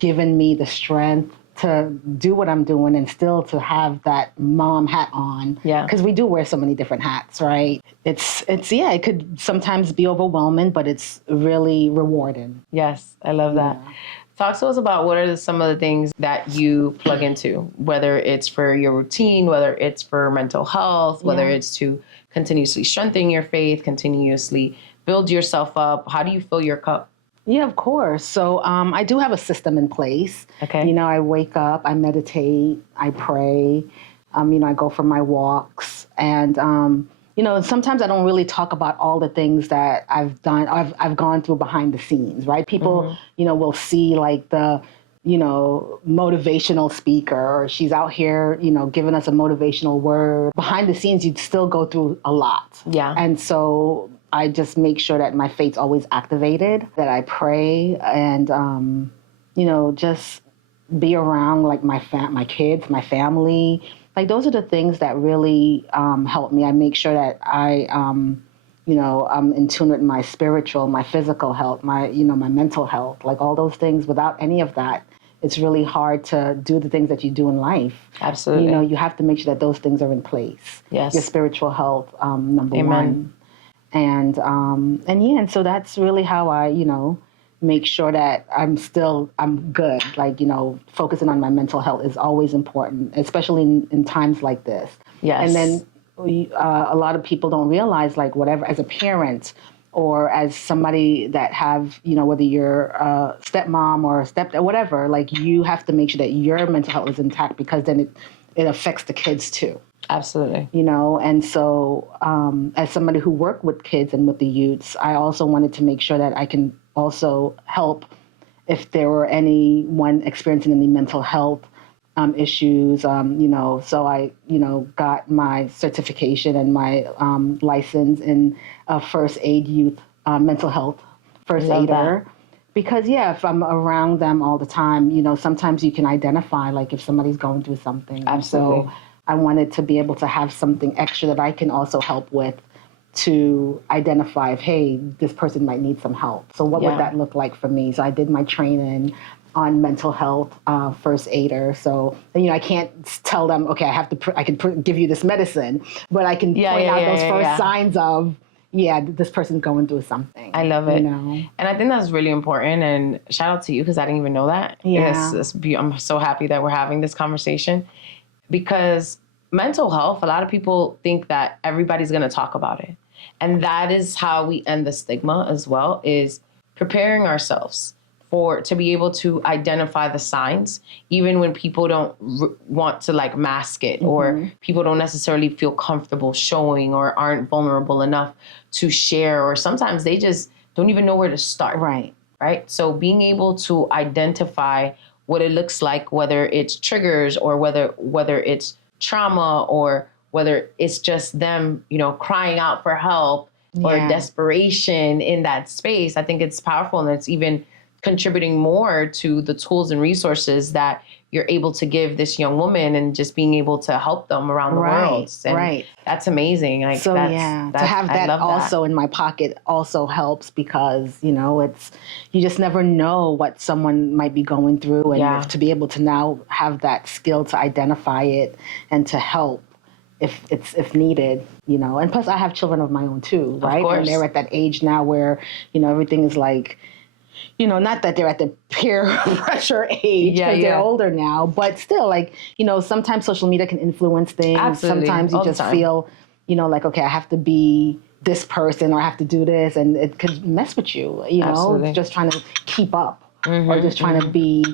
giving me the strength to do what I'm doing and still to have that mom hat on. Yeah. Because we do wear so many different hats, right? It could sometimes be overwhelming, but it's really rewarding. Yes, I love that. Yeah. Talk to us about what are some of the things that you plug into, whether it's for your routine, whether it's for mental health, whether it's to continuously strengthen your faith, continuously build yourself up. How do you fill your cup? Yeah, of course. So I do have a system in place. Okay. I wake up, I meditate, I pray, I go for my walks. And, sometimes I don't really talk about all the things that I've done, I've gone through behind the scenes, right? People, will see like the, motivational speaker, or she's out here, giving us a motivational word. Behind the scenes, you'd still go through a lot. Yeah. And so I just make sure that my faith's always activated, that I pray and, just be around like my kids, my family. Like those are the things that really help me. I make sure that I'm in tune with my spiritual, my physical health, my mental health, like all those things. Without any of that, it's really hard to do the things that you do in life. Absolutely. You know, you have to make sure that those things are in place. Yes. Your spiritual health, number Amen. one. And yeah, and so that's really how I, you know, make sure that I'm good. Like, you know, focusing on my mental health is always important, especially in times like this. Yes. And then a lot of people don't realize, like, whatever, as a parent or as somebody that have, you know, whether you're a stepmom or a stepdad, whatever, like, you have to make sure that your mental health is intact, because then it affects the kids too. Absolutely. You know, and so as somebody who worked with kids and with the youths, I also wanted to make sure that I can also help if there were anyone experiencing any mental health issues, you know, so I, you know, got my certification and my license in first aid youth mental health first aider. Because, yeah, if I'm around them all the time, you know, sometimes you can identify, like, if somebody's going through something. Absolutely. So I wanted to be able to have something extra that I can also help with, to identify if, hey, this person might need some help. So what would that look like for me? So I did my training on mental health first aider. So, you know, I can't tell them, okay, I can give you this medicine, but I can point out those first signs of, this person's going through something. I love it. You know? And I think that's really important. And shout out to you, because I didn't even know that. Yeah. I'm so happy that we're having this conversation, because mental health, a lot of people think that everybody's going to talk about it. And that is how we end the stigma as well, is preparing ourselves to be able to identify the signs, even when people don't want to, like, mask it, or people don't necessarily feel comfortable showing, or aren't vulnerable enough to share, or sometimes they just don't even know where to start. Right. So being able to identify what it looks like, whether it's triggers, or whether it's trauma, or whether it's just them, you know, crying out for help or desperation in that space, I think it's powerful. And it's even contributing more to the tools and resources that you're able to give this young woman, and just being able to help them around the world. And that's amazing. Like, so to have that also in my pocket also helps, because, you know, you just never know what someone might be going through, and to be able to now have that skill to identify it and to help if needed, you know. And plus, I have children of my own too, right? Of course. And they're at that age now where, you know, everything is like, you know, not that they're at the peer pressure age, because they're older now, but still, like, you know, sometimes social media can influence things. Absolutely. Sometimes you just feel, you know, like, okay, I have to be this person, or I have to do this, and it could mess with you, you know, just trying to keep up, or just trying to be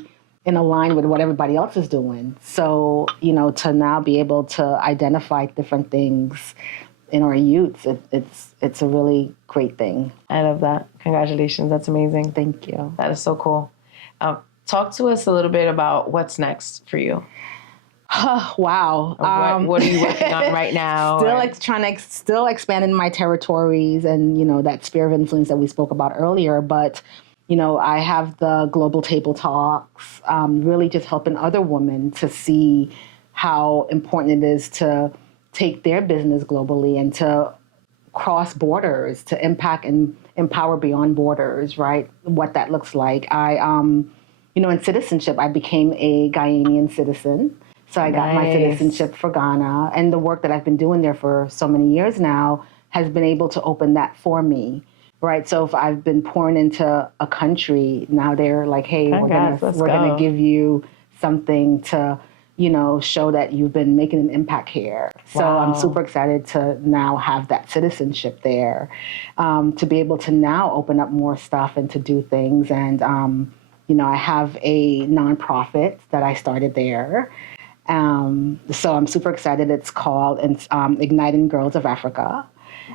in a line with what everybody else is doing. So, you know, to now be able to identify different things in our youth, it's a really great thing. I love that. Congratulations. That's amazing. Thank you. That is so cool. Talk to us a little bit about what's next for you. Wow. What are you working on right now? Still expanding my territories, and, you know, that sphere of influence that we spoke about earlier. But, you know, I have the Global Table Talks, really just helping other women to see how important it is to take their business globally, and to cross borders, to impact and empower beyond borders, right? What that looks like. I, you know, in citizenship, I became a Ghanaian citizen. So I got my citizenship for Ghana, and the work that I've been doing there for so many years now has been able to open that for me, right? So if I've been pouring into a country, now they're like, hey, we're gonna give you something to, you know, show that you've been making an impact here. So I'm super excited to now have that citizenship there, to be able to now open up more stuff and to do things. And, you know, I have a nonprofit that I started there. So I'm super excited. It's called Igniting Girls of Africa.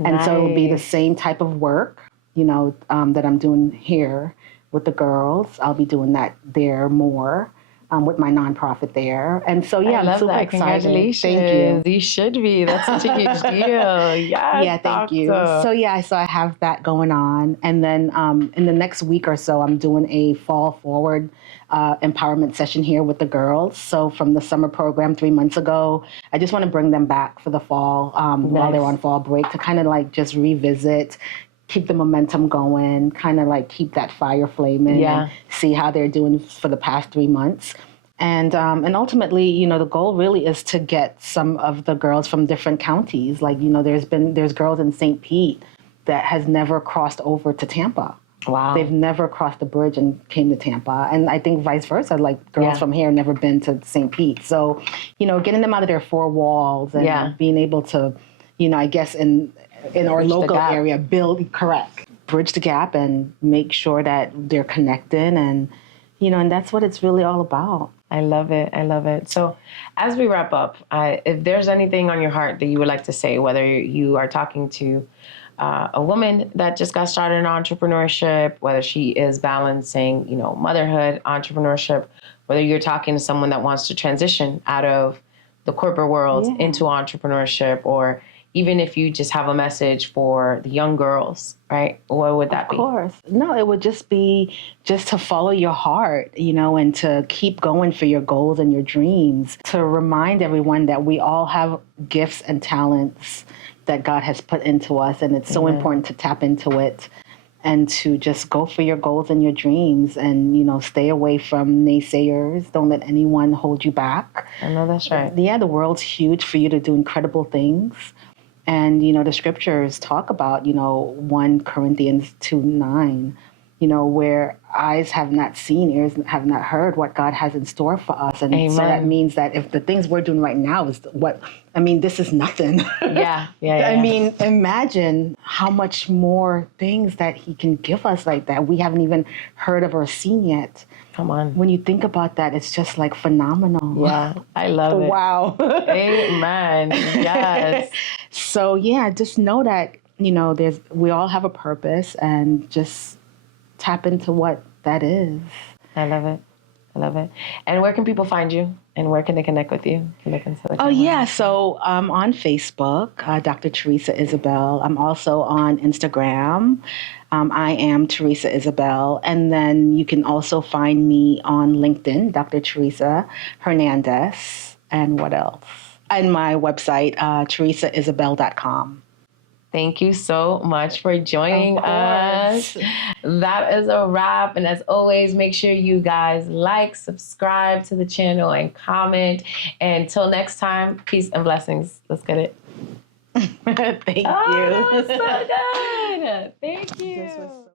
And so it'll be the same type of work, you know, that I'm doing here with the girls. I'll be doing that there more. With my nonprofit there. And so, I I'm super that. excited. Congratulations. Thank you. You should be. That's such a huge deal. Yeah, thank you. So, so I have that going on. And then in the next week or so, I'm doing a fall forward empowerment session here with the girls. So from the summer program 3 months ago, I just want to bring them back for the fall while they're on fall break, to kind of like just revisit, keep the momentum going, kind of like keep that fire flaming and see how they're doing for the past 3 months. And ultimately, the goal really is to get some of the girls from different counties. Like, there's girls in St. Pete that has never crossed over to Tampa. Wow. They've never crossed the bridge and came to Tampa. And I think vice versa, like girls from here never been to St. Pete. So, getting them out of their 4 walls and being able to, I guess in our local area, bridge the gap and make sure that they're connecting. And, and that's what it's really all about. I love it. I love it. So as we wrap up, if there's anything on your heart that you would like to say, whether you are talking to a woman that just got started in entrepreneurship, whether she is balancing, motherhood, entrepreneurship, whether you're talking to someone that wants to transition out of the corporate world into entrepreneurship, or even if you just have a message for the young girls, right? What would that be? Of course. No, it would just be just to follow your heart, and to keep going for your goals and your dreams, to remind everyone that we all have gifts and talents that God has put into us. And it's so important to tap into it and to just go for your goals and your dreams and, stay away from naysayers. Don't let anyone hold you back. I know that's right. Yeah, the world's huge for you to do incredible things. And, the scriptures talk about, 1 Corinthians 2:9, where eyes have not seen, ears have not heard what God has in store for us. And so that means that if the things we're doing right now is this is nothing. Yeah. I mean, imagine how much more things that he can give us like that we haven't even heard of or seen yet. Come on. When you think about that, it's just like phenomenal. Yeah, I love it. Wow. Amen. Yes. So just know that, we all have a purpose, and just tap into what that is. I love it. I love it. And where can people find you? And where can they connect with you? So on Facebook, Dr. Teresa Isabel. I'm also on Instagram. I am Teresa Isabel. And then you can also find me on LinkedIn, Dr. Teresa Hernandez. And what else? And my website, teresaisabel.com. Thank you so much for joining us. That is a wrap. And as always, make sure you guys like, subscribe to the channel, and comment. And until next time, peace and blessings. Let's get it. Thank you. That was so good. Thank you.